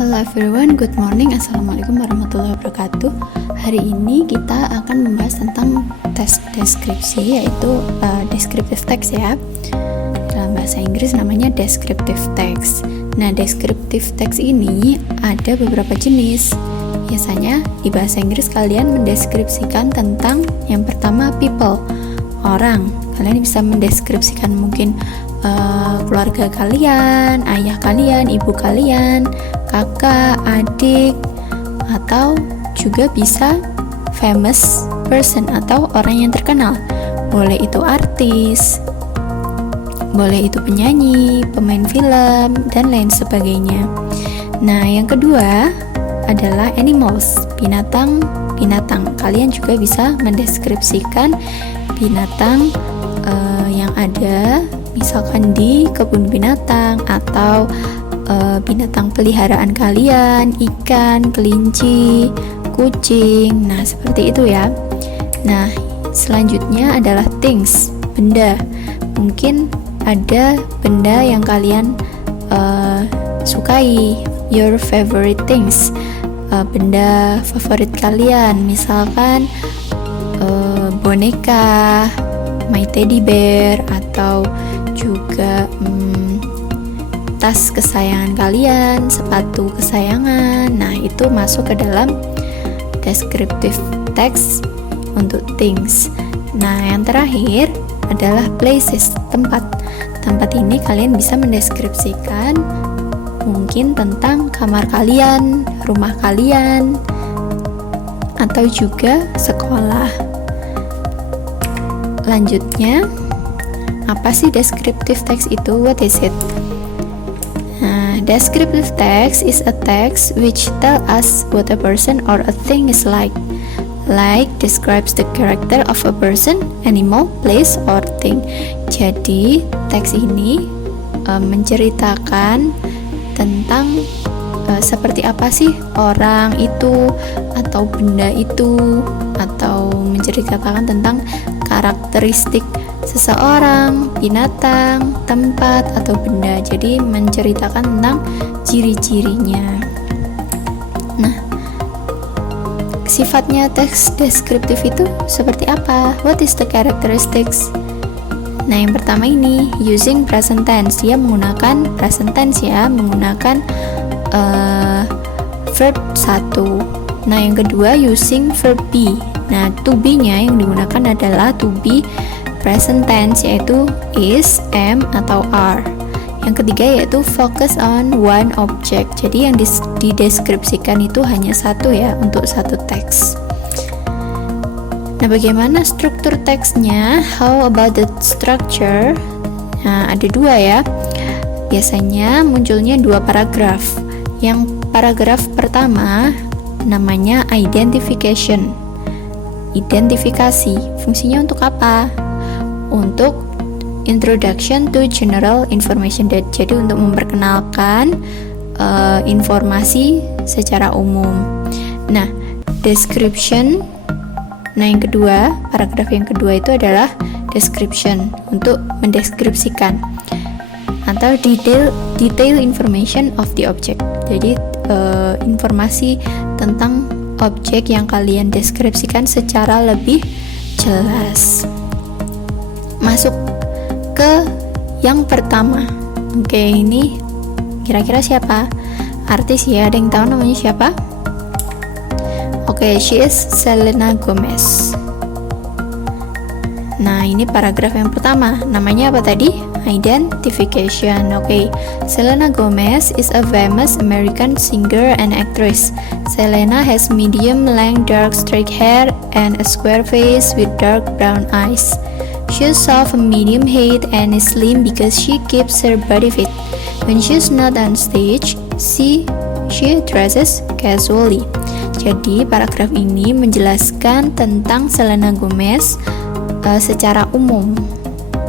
Halo everyone, good morning. Assalamualaikum warahmatullahi wabarakatuh. Hari ini kita akan membahas tentang tes deskripsi, yaitu descriptive text ya. Dalam bahasa Inggris namanya descriptive text. Nah, descriptive text ini ada beberapa jenis. Biasanya di bahasa Inggris kalian mendeskripsikan tentang yang pertama people, orang. Kalian bisa mendeskripsikan mungkin keluarga kalian, ayah kalian, ibu kalian, kakak, adik, atau juga bisa famous person atau orang yang terkenal. Boleh itu artis, boleh itu penyanyi, pemain film, dan lain sebagainya. Nah, yang kedua adalah animals, binatang. Kalian juga bisa mendeskripsikan binatang yang ada misalkan di kebun binatang atau binatang peliharaan kalian, ikan, kelinci, kucing. Nah, seperti itu ya. Nah, selanjutnya adalah things, benda. Mungkin ada benda yang kalian sukai, your favorite things, benda favorit kalian, misalkan boneka, my teddy bear, atau juga tas kesayangan kalian, sepatu kesayangan. Nah, itu masuk ke dalam descriptive text untuk things. Nah, yang terakhir adalah places, tempat. Tempat ini kalian bisa mendeskripsikan mungkin tentang kamar kalian, rumah kalian, atau juga sekolah. Lanjutnya, apa sih descriptive text itu? What is it? Nah, descriptive text is a text which tell us what a person or a thing is like describes the character of a person, animal, place, or thing. Jadi, teks ini menceritakan tentang seperti apa sih orang itu atau benda itu, atau menceritakan tentang karakteristik seseorang, binatang, tempat, atau benda. Jadi menceritakan tentang ciri-cirinya. Nah, sifatnya teks deskriptif itu seperti apa? What is the characteristics? Nah, yang pertama ini using present tense. Dia menggunakan present tense ya, menggunakan verb 1. Nah, yang kedua using verb be. Nah, to be-nya yang digunakan adalah to be present tense, yaitu is, am, atau are. Yang ketiga yaitu focus on one object. Jadi yang dideskripsikan itu hanya satu ya, untuk satu teks. Nah, bagaimana struktur teksnya? How about the structure? Nah, ada dua ya. Biasanya munculnya dua paragraf. Yang paragraf pertama namanya identification. Identifikasi. Fungsinya untuk apa? Untuk introduction to general information. Jadi untuk memperkenalkan informasi secara umum. Nah, description. Nah, yang kedua, paragraf yang kedua itu adalah description, untuk mendeskripsikan atau detail information of the object. Jadi informasi tentang objek yang kalian deskripsikan secara lebih jelas. Masuk ke yang pertama. Oke, ini kira-kira siapa? Artis ya, ada yang tahu namanya siapa? Oke, she is Selena Gomez. Nah, ini paragraf yang pertama. Namanya apa tadi? Identification. Oke, Selena Gomez is a famous American singer and actress. Selena has medium-length dark straight hair and a square face with dark brown eyes. She's of medium height and is slim because she keeps her body fit. When she's not on stage, she dresses casually. Jadi, paragraf ini menjelaskan tentang Selena Gomez secara umum.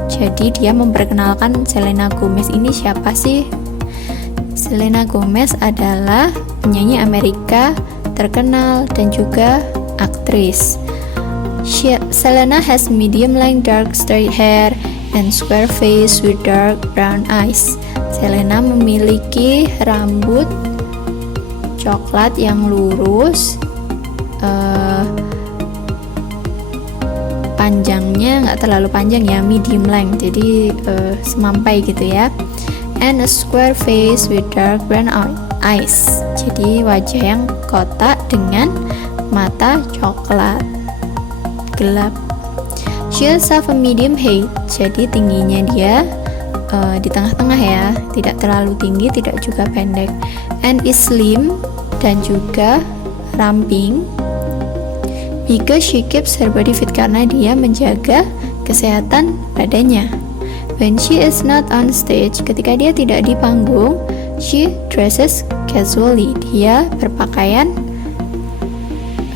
Jadi, dia memperkenalkan Selena Gomez ini siapa sih? Selena Gomez adalah penyanyi Amerika terkenal dan juga aktris. Selena has medium-length dark straight hair and square face with dark brown eyes. Selena memiliki rambut coklat yang lurus, panjangnya nggak terlalu panjang ya, medium length, jadi semampai gitu ya. And a square face with dark brown eyes, jadi wajah yang kotak dengan mata coklat gelap. She has a medium height, jadi tingginya dia di tengah-tengah ya, tidak terlalu tinggi, tidak juga pendek. And is slim, dan juga ramping, because she keeps her body fit, karena dia menjaga kesehatan badannya. When she is not on stage, ketika dia tidak di panggung, she dresses casually, dia berpakaian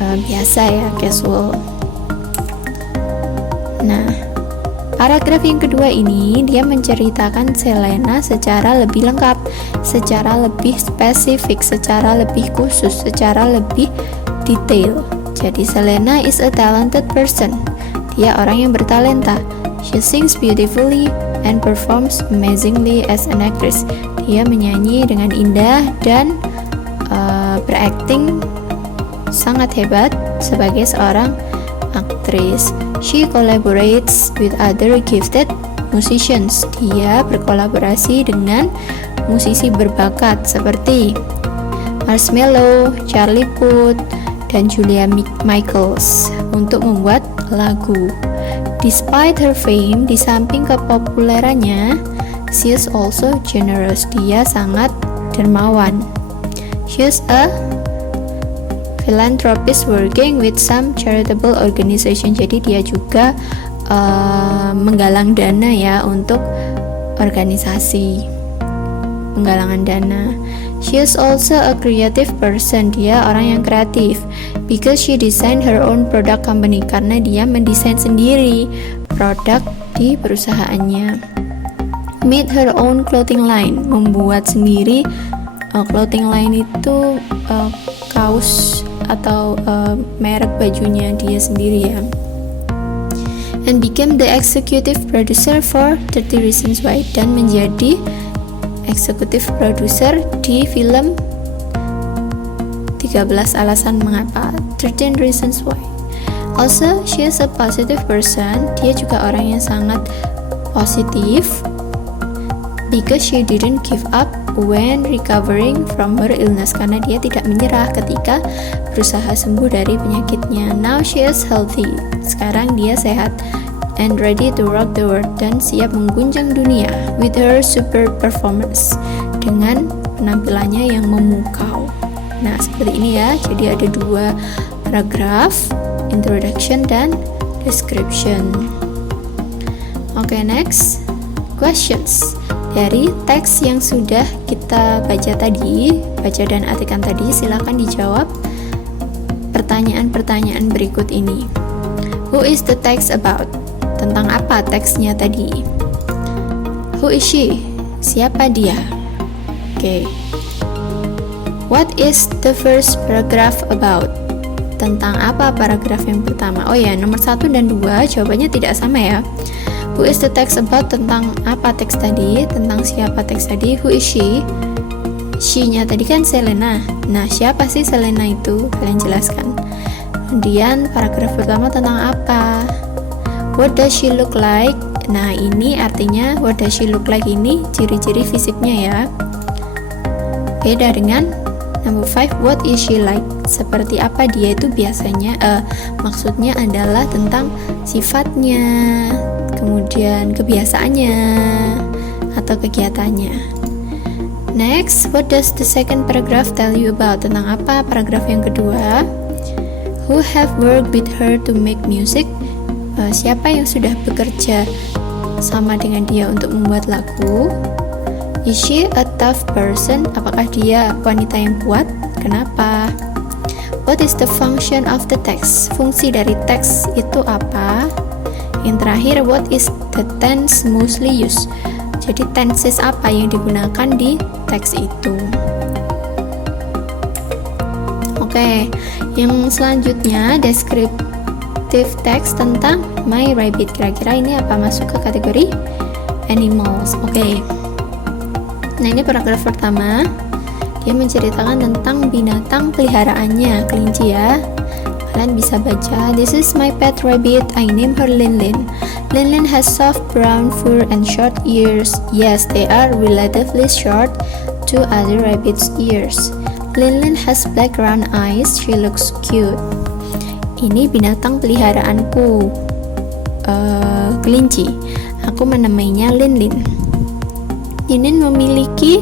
biasa ya, casual. Nah, paragraf yang kedua ini dia menceritakan Selena secara lebih lengkap, secara lebih spesifik, secara lebih khusus, secara lebih detail. Jadi Selena is a talented person. Dia orang yang bertalenta. She sings beautifully and performs amazingly as an actress. Dia menyanyi dengan indah dan berakting sangat hebat sebagai seorang aktris. She collaborates with other gifted musicians. Dia berkolaborasi dengan musisi berbakat seperti Marshmello, Charlie Puth, dan Julia Michaels untuk membuat lagu. Despite her fame, di samping kepopulerannya, she is also generous. Dia sangat dermawan. She is a philanthropist working with some charitable organization. Jadi dia juga menggalang dana ya untuk organisasi penggalangan dana. She is also a creative person. Dia orang yang kreatif because she designed her own product company, karena dia mendesain sendiri produk di perusahaannya. Made her own clothing line, membuat sendiri clothing line itu kaos atau merek bajunya dia sendiri ya. And became the executive producer for 30 Reasons Why, dan menjadi executive producer di film 13 Alasan Mengapa, 13 Reasons Why. Also, she is a positive person. Dia juga orang yang sangat positif because she didn't give up when recovering from her illness, karena dia tidak menyerah ketika berusaha sembuh dari penyakitnya. Now she is healthy. Sekarang dia sehat and ready to rock the world, dan siap mengguncang dunia with her super performance, dengan penampilannya yang memukau. Nah, seperti ini ya. Jadi ada dua paragraf, introduction dan description. Oke, next, questions. Dari teks yang sudah kita baca tadi, baca dan artikan tadi, silakan dijawab pertanyaan-pertanyaan berikut ini. Who is the text about? Tentang apa teksnya tadi? Who is she? Siapa dia? Oke. What is the first paragraph about? Tentang apa paragraf yang pertama? Oh ya, nomor 1 dan 2 jawabannya tidak sama ya. Who is the text about? Tentang apa teks tadi? Tentang siapa teks tadi? Who is she? She-nya tadi kan Selena. Nah, siapa sih Selena itu? Kalian jelaskan. Kemudian paragraf pertama tentang apa? What does she look like? Nah, ini artinya what does she look like ini ciri-ciri fisiknya ya. Beda dengan number 5, what is she like? Seperti apa dia itu biasanya? Maksudnya adalah tentang sifatnya, kemudian kebiasaannya atau kegiatannya. Next, what does the second paragraph tell you about? Tentang apa paragraf yang kedua? Who have worked with her to make music? Siapa yang sudah bekerja sama dengan dia untuk membuat lagu? Is she a tough person? Apakah dia wanita yang kuat? Kenapa? What is the function of the text? Fungsi dari teks itu apa? Yang terakhir, what is the tense mostly used? Jadi tenses apa yang digunakan di teks itu? Oke, yang selanjutnya descriptive text tentang My Rabbit. Kira-kira ini apa masuk ke kategori animals? Oke. Nah, ini paragraf pertama. Dia menceritakan tentang binatang peliharaannya, kelinci ya. Kalian bisa baca, "This is my pet rabbit. I name her Lin-Lin. Lin-Lin has soft brown fur and short ears. Yes, they are relatively short to other rabbits' ears. Lin-Lin has black round eyes. She looks cute." Ini binatang peliharaanku, kelinci. Aku menamainya Lin-Lin. Lin-Lin memiliki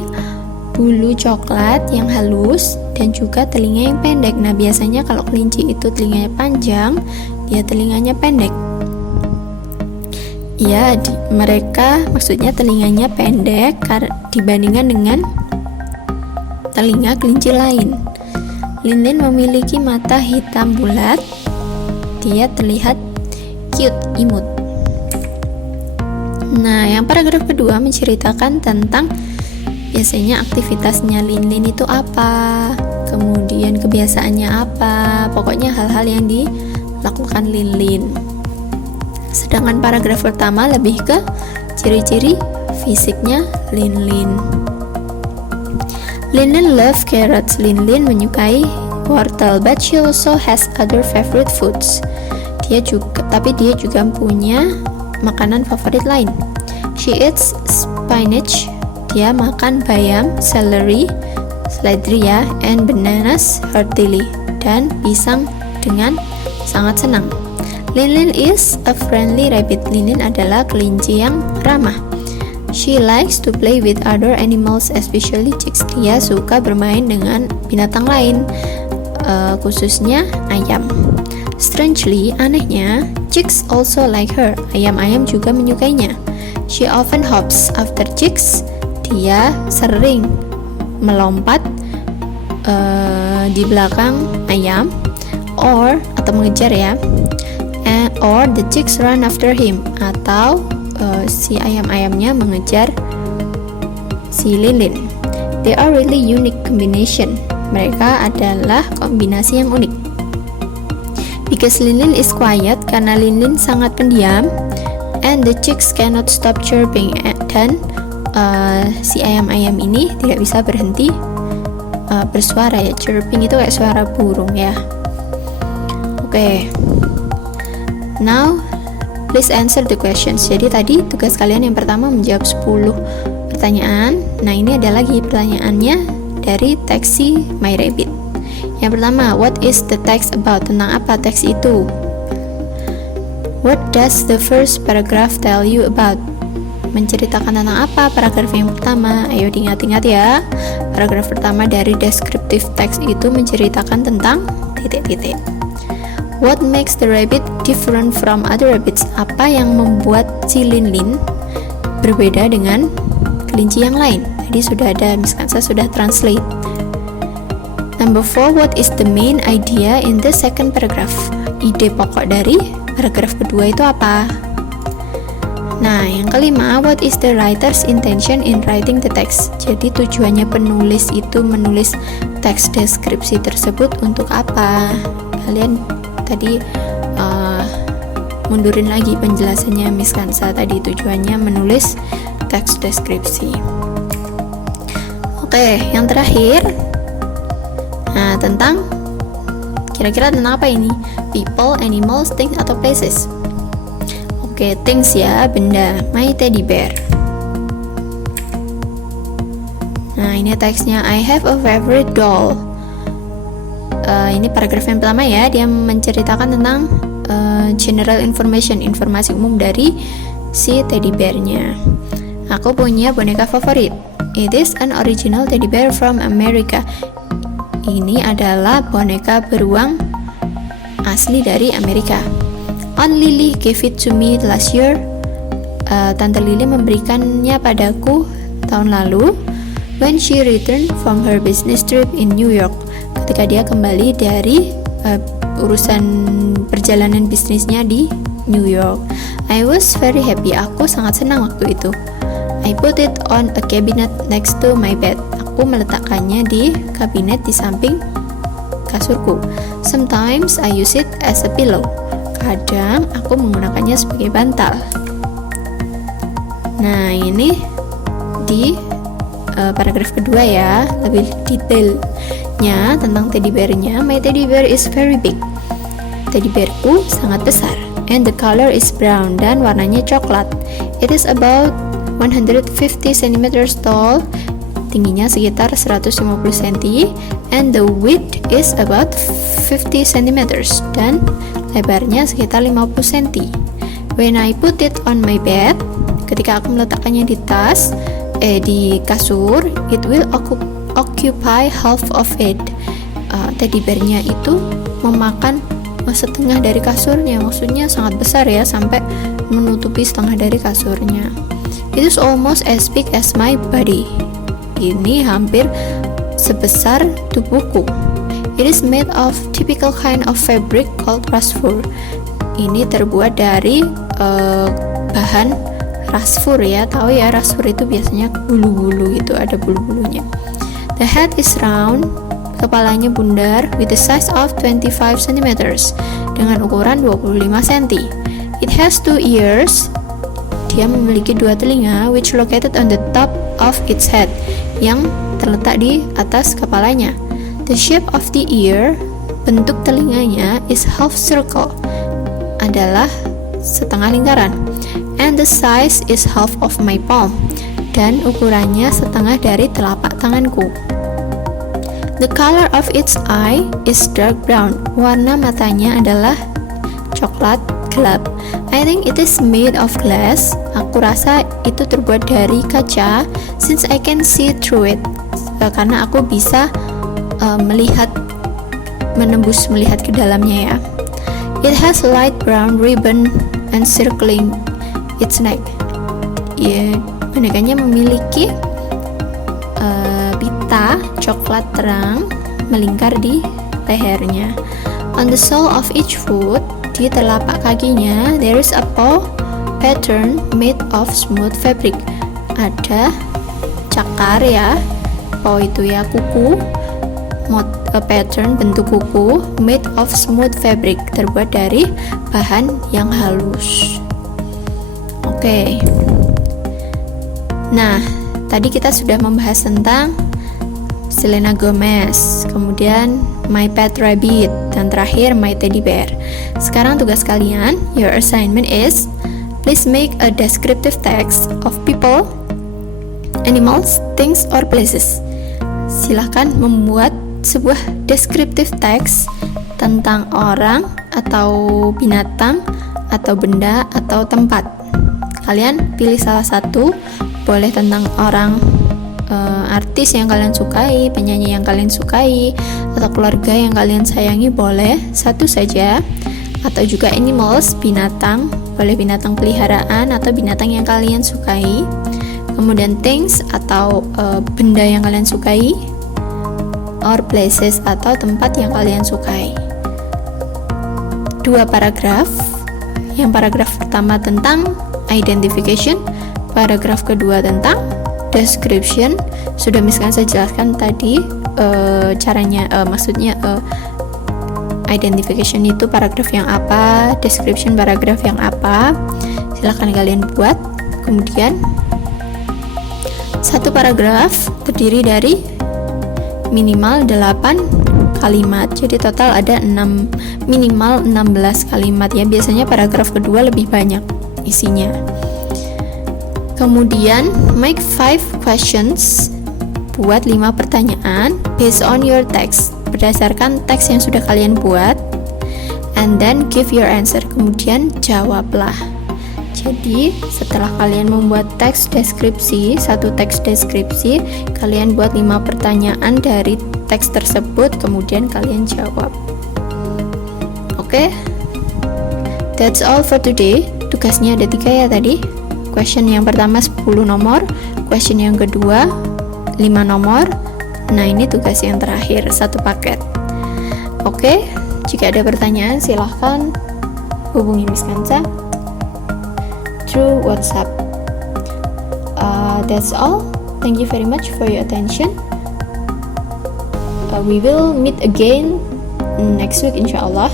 bulu coklat yang halus dan juga telinga yang pendek. Nah, biasanya kalau kelinci itu telinganya panjang, dia telinganya pendek. Ya, mereka maksudnya telinganya pendek dibandingkan dengan telinga kelinci lain. Lin-Lin memiliki mata hitam bulat. Dia terlihat cute, imut. Nah, yang paragraf kedua menceritakan tentang biasanya aktivitasnya Lin-Lin itu apa, kemudian kebiasaannya apa, pokoknya hal-hal yang dilakukan Lin-Lin. Sedangkan paragraf pertama lebih ke ciri-ciri fisiknya Lin-Lin. Lin-Lin love carrots. Lin-Lin menyukai wortel, but she also has other favorite foods. Tapi dia juga punya makanan favorit lain. She eats spinach. Dia makan bayam, celery, ya, and bananas heartily, dan pisang dengan sangat senang. Lin-Lin is a friendly rabbit. Lin-Lin adalah kelinci yang ramah. She likes to play with other animals, especially chicks. Dia suka bermain dengan binatang lain, khususnya ayam. Strangely, anehnya, chicks also like her. Ayam-ayam juga menyukainya. She often hops after chicks. Dia sering melompat di belakang ayam, atau mengejar ya, or the chicks run after him, atau si ayam-ayamnya mengejar si Lin-Lin. They are really unique combination. Mereka adalah kombinasi yang unik. Because Lin-Lin is quiet, karena Lin-Lin sangat pendiam, and the chicks cannot stop chirping, dan si ayam-ayam ini tidak bisa berhenti bersuara ya. Chirping itu kayak suara burung ya. Oke. Now please answer the questions. Jadi tadi tugas kalian yang pertama menjawab 10 pertanyaan. Nah, ini ada lagi pertanyaannya dari teks si My Rabbit. Yang pertama, what is the text about? Tentang apa teks itu? What does the first paragraph tell you about? Menceritakan tentang apa paragraf yang pertama? Ayo diingat-ingat ya. Paragraf pertama dari descriptive text itu menceritakan tentang titik-titik. What makes the rabbit different from other rabbits? Apa yang membuat si Lin-Lin berbeda dengan kelinci yang lain? Tadi sudah ada, Miss Kansa sudah translate. Number 4, what is the main idea in the second paragraph? Ide pokok dari paragraf kedua itu apa? Nah, yang kelima, what is the writer's intention in writing the text? Jadi tujuannya penulis itu menulis teks deskripsi tersebut untuk apa? Kalian tadi mundurin lagi penjelasannya Miss Kansa. Tadi tujuannya menulis teks deskripsi. Oke, yang terakhir, nah tentang kira-kira tentang apa ini? People, animals, things, atau places? Oke, things ya, benda. My teddy bear. Nah, ini teksnya. I have a favorite doll. Ini paragraf yang pertama ya. Dia menceritakan tentang general information, informasi umum dari si teddy bear-nya. Aku punya boneka favorit. It is an original teddy bear from America. Ini adalah boneka beruang asli dari Amerika. Aunt Lily gave it to me last year. Tante Lily memberikannya padaku tahun lalu. When she returned from her business trip in New York. Ketika dia kembali dari urusan perjalanan bisnisnya di New York. I was very happy. Aku sangat senang waktu itu. I put it on a cabinet next to my bed. Aku meletakkannya di kabinet di samping kasurku. Sometimes I use it as a pillow. Kadang aku menggunakannya sebagai bantal. Nah, ini di paragraf kedua ya, lebih detailnya tentang teddy bear-nya. My teddy bear is very big. Teddy bearku sangat besar. And the color is brown, dan warnanya coklat. It is about 150 cm tall. Tingginya sekitar 150 cm, and the width is about 50 cm, dan lebarnya sekitar 50 cm. When I put it on my bed, ketika aku meletakkannya di kasur, it will occupy half of it. Teddy bear-nya itu memakan setengah dari kasurnya, maksudnya sangat besar ya, sampai menutupi setengah dari kasurnya. It is almost as big as my body. Ini hampir sebesar tubuhku. It is made of typical kind of fabric called rasfur. Ini terbuat dari bahan rasfur ya. Tahu ya, rasfur itu biasanya bulu-bulu gitu, ada bulu-bulunya. The head is round. Kepalanya bundar with the size of 25 cm, dengan ukuran 25 cm. It has 2 ears. Dia memiliki 2 telinga which located on the top of its head, yang terletak di atas kepalanya. The shape of the ear, bentuk telinganya, is half circle, adalah setengah lingkaran. And the size is half of my palm, dan ukurannya setengah dari telapak tanganku. The color of its eye is dark brown. Warna matanya adalah coklat gelap. I think it is made of glass. Aku rasa itu terbuat dari kaca, since I can see through it. Karena aku bisa melihat ke dalamnya ya. It has light brown ribbon encircling its neck. Ya, bonekanya memiliki pita coklat terang melingkar di lehernya. On the sole of each foot, di telapak kakinya, there is a paw pattern made of smooth fabric. Ada cakar ya, paw itu ya kuku, pattern bentuk kuku, made of smooth fabric, terbuat dari bahan yang halus. Oke. Nah, tadi kita sudah membahas tentang Selena Gomez, kemudian My Pet Rabbit, dan terakhir My Teddy Bear. Sekarang tugas kalian, your assignment is, please make a descriptive text of people, animals, things, or places. Silahkan membuat sebuah descriptive text tentang orang, atau binatang, atau benda, atau tempat. Kalian pilih salah satu, boleh tentang orang, artis yang kalian sukai, penyanyi yang kalian sukai, atau keluarga yang kalian sayangi, boleh satu saja. Atau juga animals, binatang, boleh binatang peliharaan atau binatang yang kalian sukai. Kemudian things, atau benda yang kalian sukai, or places, atau tempat yang kalian sukai. 2 paragraf. Yang paragraf pertama tentang identification, paragraf kedua tentang description. Sudah misalkan saya jelaskan tadi caranya, maksudnya identification itu paragraf yang apa, description paragraf yang apa. Silahkan kalian buat. Kemudian satu paragraf terdiri dari minimal 8 kalimat, jadi total ada minimal 16 kalimat ya. Biasanya paragraf kedua lebih banyak isinya. Kemudian make 5 questions, buat 5 pertanyaan based on your text, berdasarkan teks yang sudah kalian buat, and then give your answer, kemudian jawablah. Jadi setelah kalian membuat teks deskripsi, satu teks deskripsi, kalian buat 5 pertanyaan dari teks tersebut, kemudian kalian jawab. Oke? That's all for today. Tugasnya ada 3 ya tadi. Question yang pertama 10 nomor, question yang kedua 5 nomor. Nah, ini tugas yang terakhir, 1 paket. Oke, jika ada pertanyaan silahkan hubungi Miss Kansa through WhatsApp. That's all. Thank you very much for your attention. We will meet again next week insyaallah,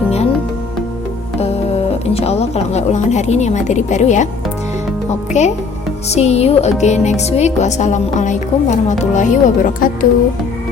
dengan insyaallah kalau nggak ulangan hari ini ya materi baru ya. Oke, See you again next week. Wassalamualaikum warahmatullahi wabarakatuh.